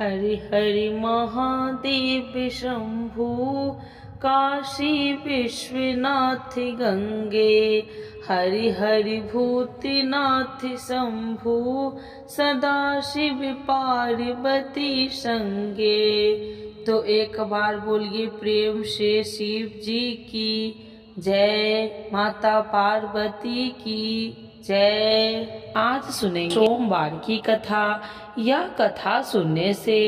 हरि हरि महादेव शंभु काशी विश्वनाथ गंगे, हरि हरि भूतनाथ शंभु सदा शिव पार्वती संगे। तो एक बार बोलिए प्रेम से शिव जी की जय, माता पार्वती की जय। आज सुनेंगे सोमवार की कथा। यह कथा सुनने से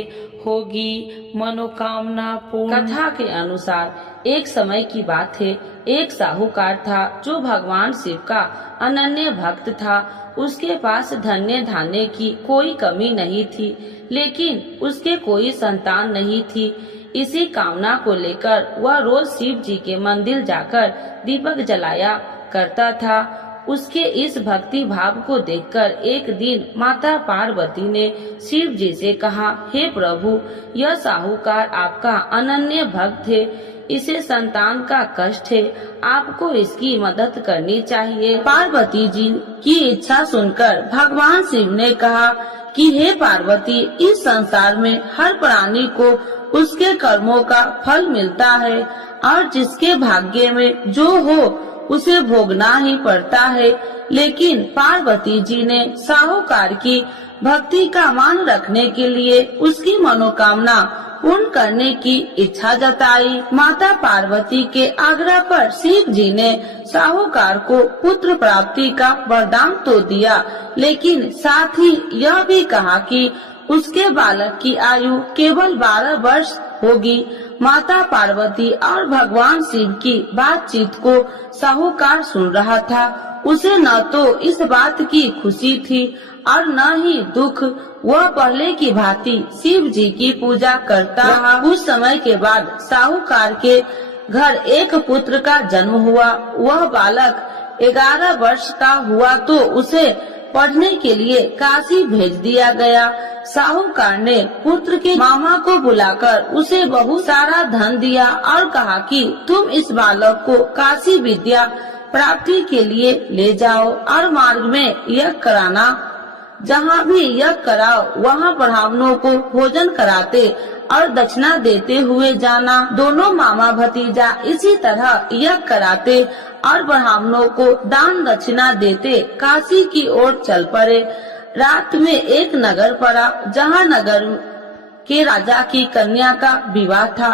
होगी मनोकामना पूर्ण। कथा के अनुसार एक समय की बात है, एक साहूकार था जो भगवान शिव का अनन्य भक्त था। उसके पास धन्य धान्य की कोई कमी नहीं थी, लेकिन उसके कोई संतान नहीं थी। इसी कामना को लेकर वह रोज शिव जी के मंदिर जाकर दीपक जलाया करता था। उसके इस भक्ति भाव को देखकर एक दिन माता पार्वती ने शिव जी से कहा, हे प्रभु, यह साहूकार आपका अनन्य भक्त है, इसे संतान का कष्ट है, आपको इसकी मदद करनी चाहिए। पार्वती जी की इच्छा सुनकर भगवान शिव ने कहा कि हे पार्वती, इस संसार में हर प्राणी को उसके कर्मों का फल मिलता है और जिसके भाग्य में जो हो उसे भोगना ही पड़ता है। लेकिन पार्वती जी ने साहूकार की भक्ति का मान रखने के लिए उसकी मनोकामना पूर्ण करने की इच्छा जताई। माता पार्वती के आग्रह पर शिव जी ने साहूकार को पुत्र प्राप्ति का वरदान तो दिया, लेकिन साथ ही यह भी कहा कि उसके बालक की आयु केवल 12 वर्ष होगी। माता पार्वती और भगवान शिव की बातचीत को साहूकार सुन रहा था। उसे न तो इस बात की खुशी थी और न ही दुख। वह पहले की भांति शिव जी की पूजा करता रहा। कुछ समय के बाद साहूकार के घर एक पुत्र का जन्म हुआ। वह बालक 11 वर्ष का हुआ तो उसे पढ़ने के लिए काशी भेज दिया गया। साहूकार ने पुत्र के मामा को बुलाकर उसे बहुत सारा धन दिया और कहा कि तुम इस बालक को काशी विद्या प्राप्ति के लिए ले जाओ और मार्ग में यज्ञ कराना। जहाँ भी यज्ञ कराओ वहाँ ब्राह्मणों को भोजन कराते और दक्षिणा देते हुए जाना। दोनों मामा भतीजा इसी तरह यज्ञ कराते और ब्राह्मणों को दान दक्षिणा देते काशी की ओर चल पड़े। रात में एक नगर पड़ा जहाँ नगर के राजा की कन्या का विवाह था,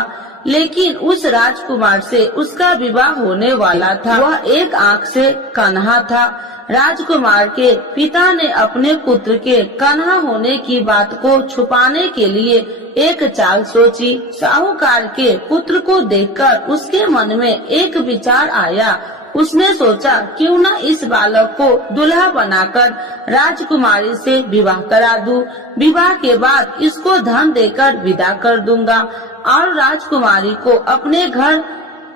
लेकिन उस राजकुमार से उसका विवाह होने वाला था। वह एक आंख से कन्हा था। राजकुमार के पिता ने अपने पुत्र के कन्हा होने की बात को छुपाने के लिए एक चाल सोची। साहूकार के पुत्र को देखकर उसके मन में एक विचार आया। उसने सोचा क्यों न इस बालक को दूल्हा बनाकर राजकुमारी से विवाह करा दूं। विवाह के बाद इसको धन देकर विदा कर दूंगा और राजकुमारी को अपने घर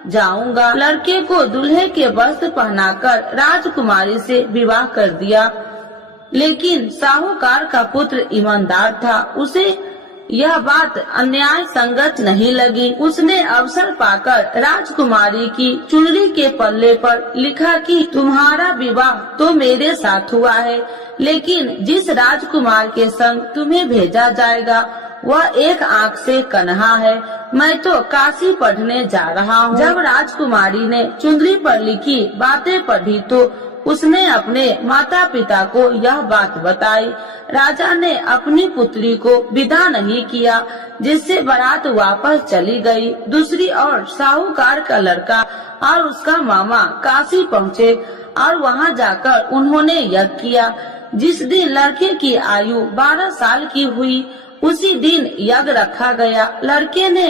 जाऊंगा। लड़के को दूल्हे के वस्त्र पहनाकर राजकुमारी से विवाह कर दिया। लेकिन साहूकार का पुत्र ईमानदार था। उसे यह बात अन्याय संगत नहीं लगी। उसने अवसर पाकर राजकुमारी की चुनरी के पल्ले पर लिखा कि तुम्हारा विवाह तो मेरे साथ हुआ है, लेकिन जिस राजकुमार के संग तुम्हें भेजा जाएगा वह एक आंख से कन्हा है। मैं तो काशी पढ़ने जा रहा हूँ। जब राजकुमारी ने चुनरी पर लिखी बातें पढ़ी तो उसने अपने माता पिता को यह बात बताई। राजा ने अपनी पुत्री को विदा नहीं किया, जिससे बारात वापस चली गई। दूसरी ओर साहूकार का लड़का और उसका मामा काशी पहुँचे और वहाँ जाकर उन्होंने यज्ञ किया। जिस दिन लड़के की आयु 12 साल की हुई उसी दिन यज्ञ रखा गया। लड़के ने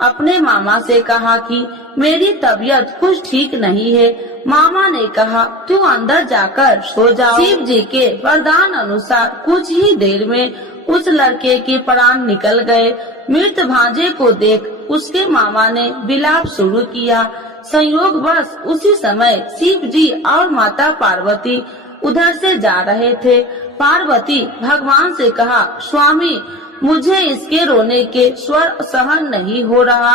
अपने मामा से कहा कि मेरी तबीयत कुछ ठीक नहीं है। मामा ने कहा तू अंदर जाकर सो जाओ। शिव जी के वरदान अनुसार कुछ ही देर में उस लड़के के प्राण निकल गए। मृत भांजे को देख उसके मामा ने विलाप शुरू किया। संयोगवश उसी समय शिव जी और माता पार्वती उधर से जा रहे थे। पार्वती भगवान से कहा, स्वामी मुझे इसके रोने के स्वर सहन नहीं हो रहा।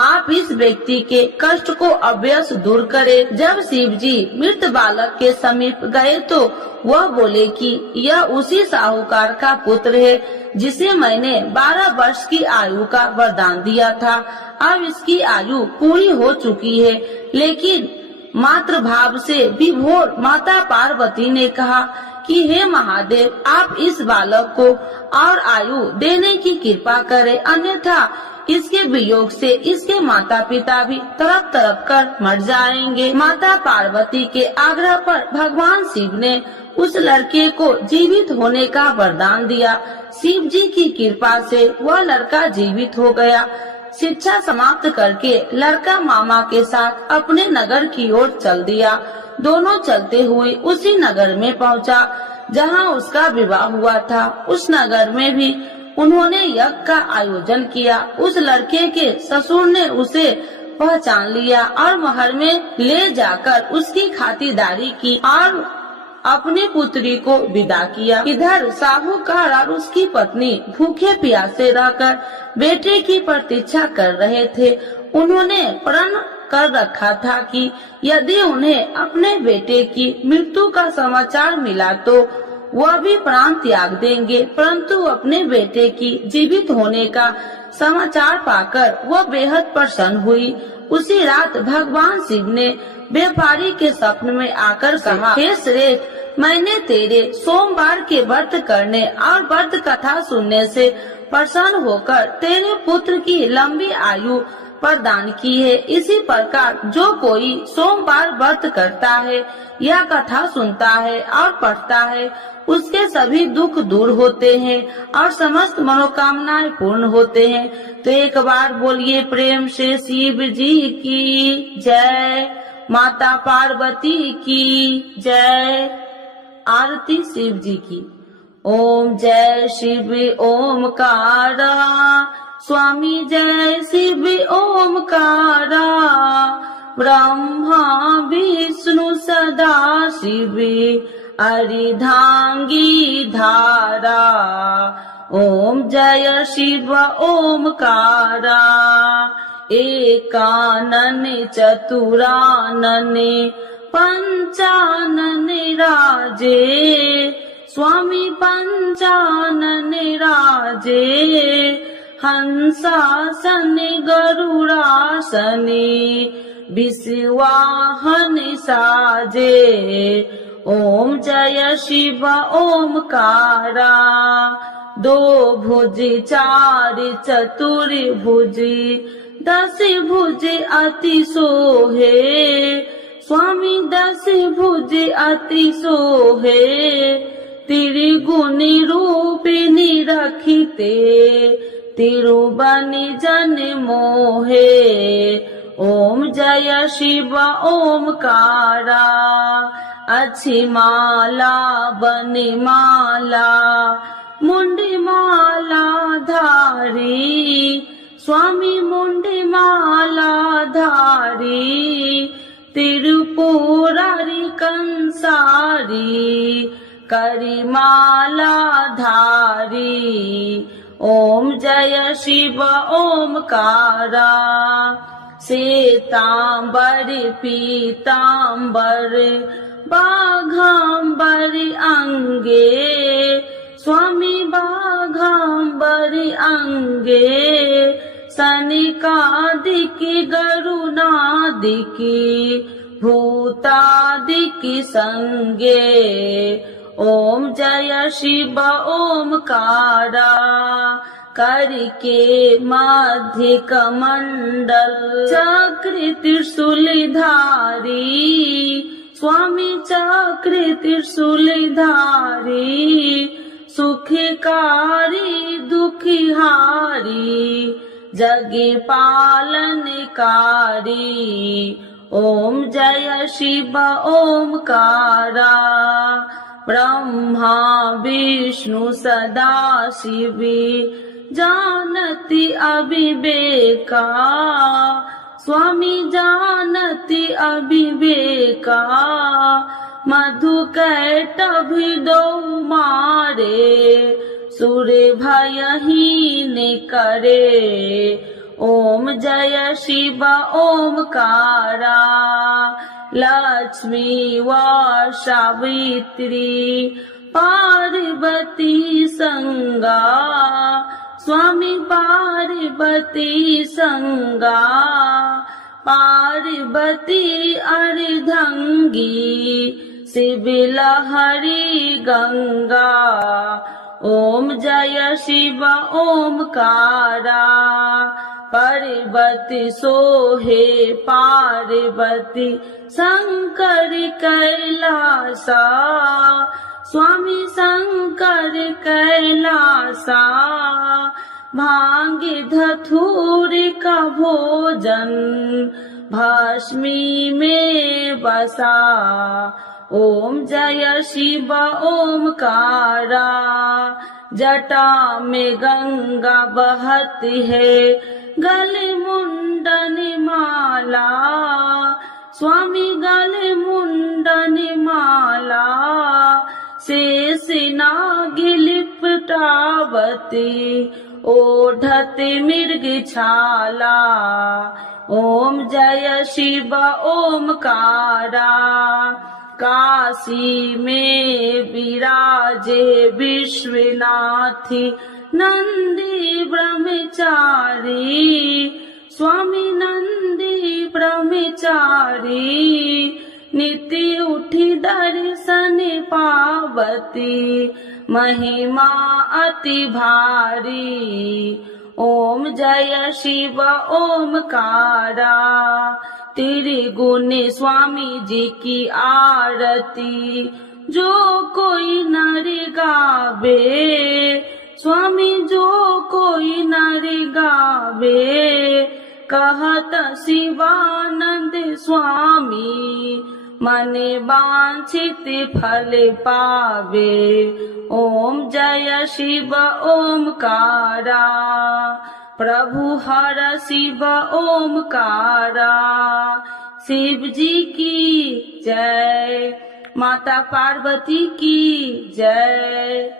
आप इस व्यक्ति के कष्ट को अवश्य दूर करें। जब शिव जी मृत बालक के समीप गए तो वह बोले कि यह उसी साहूकार का पुत्र है जिसे मैंने 12 वर्ष की आयु का वरदान दिया था। अब इसकी आयु पूरी हो चुकी है। लेकिन मातृभाव से विभोर माता पार्वती ने कहा कि हे महादेव, आप इस बालक को और आयु देने की कृपा करें, अन्यथा इसके वियोग से इसके माता पिता भी तड़प तड़प कर मर जाएंगे। माता पार्वती के आग्रह पर भगवान शिव ने उस लड़के को जीवित होने का वरदान दिया। शिव जी की कृपा से वह लड़का जीवित हो गया। शिक्षा समाप्त करके लड़का मामा के साथ अपने नगर की ओर चल दिया। दोनों चलते हुए उसी नगर में पहुंचा जहां उसका विवाह हुआ था। उस नगर में भी उन्होंने यज्ञ का आयोजन किया। उस लड़के के ससुर ने उसे पहचान लिया और महल में ले जाकर उसकी खातिरदारी की और अपनी पुत्री को विदा किया। इधर साहूकार और उसकी पत्नी भूखे प्यासे रहकर बेटे की प्रतीक्षा कर रहे थे। उन्होंने प्रण कर रखा था कि यदि उन्हें अपने बेटे की मृत्यु का समाचार मिला तो वह भी प्राण त्याग देंगे, परंतु अपने बेटे की जीवित होने का समाचार पाकर वह बेहद प्रसन्न हुई। उसी रात भगवान शिव ने व्यापारी के स्वप्न में आकर कहा, हे श्रेष्ठ, मैंने तेरे सोमवार के व्रत करने और व्रत कथा सुनने से प्रसन्न होकर तेरे पुत्र की लंबी आयु प्रदान की है। इसी प्रकार जो कोई सोमवार व्रत करता है या कथा सुनता है और पढ़ता है, उसके सभी दुख दूर होते हैं और समस्त मनोकामनाएं पूर्ण होते हैं। तो एक बार बोलिए प्रेम से शिव जी की जय, माता पार्वती की जय। आरती शिव जी की। ओम जय शिव ओमकारा, स्वामी जय शिव ओमकारा, ब्रह्मा विष्णु सदा शिव अर्धांगी धारा। ओम जय शिव ओमकारा, एकानन चतुरानन पंचानन राजे, स्वामी पंचानन राजे, हंसासन गरुड़ासन विश्वाहन साजे। ओम जय शिव ओमकारा, दो भुज चार चतुर भुज, 10 भुज अति सोहे, स्वामी 10 भुज अति सोहे, त्रिगुणी रूपिणी रखिते, तिरुबनि जन मोहे। ओम जय शिव ओमकारा, अच्छी माला बनि माला, मुंडी माला धारी, स्वामी मुंडी माला धारी, तिरुपुरारी कंसारी, करी माला धारी। ओम जय शिव ओमकारा, श्वेतांबर पीतांबर बाघांबर अंगे, स्वामी बाघांबर अंगे, सनिकादिकी गरुणादिकी भूतादिकी संगे। ओम जय शिव ओमकारा, करके मध्य कमंडल चक्र त्रिशूलधारी, स्वामी चक्र त्रिशूलधारी, सुखकारी दुखिहारी, जगे पालनकारी। ओम जय शिव ओमकारा, ब्रह्मा विष्णु सदा शिव जानति अविवेका, स्वामी जानति अविवेका, मधु कैटभ दो मारे, सुर भयहीन करे। ओम जय शिव ओमकारा, लक्ष्मी व सावित्री पार्वती संगा, स्वामी पार्वती संगा, पार्वती अर्धंगी, शिव लहरी गंगा। ओम जय शिव ओमकारा, पार्वती सोहे पार्वती शंकर कैलासा, स्वामी शंकर कैलासा। भांग धतूर का भोजन भस्मी में बसा। ओम जय शिव ओमकारा, जटा में गंगा बहती है, गले मुंडन माला, स्वामी गले मुंडन माला। शेष नाग लिपटावती, ओढ़त मृग छाला। ओम जय शिव ओमकारा, काशी में विराजे विश्वनाथी नंदी ब्रह्मचारी, स्वामी नंदी ब्रह्मचारी। नित्य उठी दर्शन पावती, महिमा अति भारी। ओम जय शिव ओमकारा, त्रिगुण स्वामी जी की आरती जो कोई नर गावे, स्वामी जो कोई नर गावे। कहत शिवानंद स्वामी, मन वांछित फल पावे। ओम जय शिव ओमकारा, प्रभु हर शिव ओमकारा। शिव जी की जय, माता पार्वती की जय।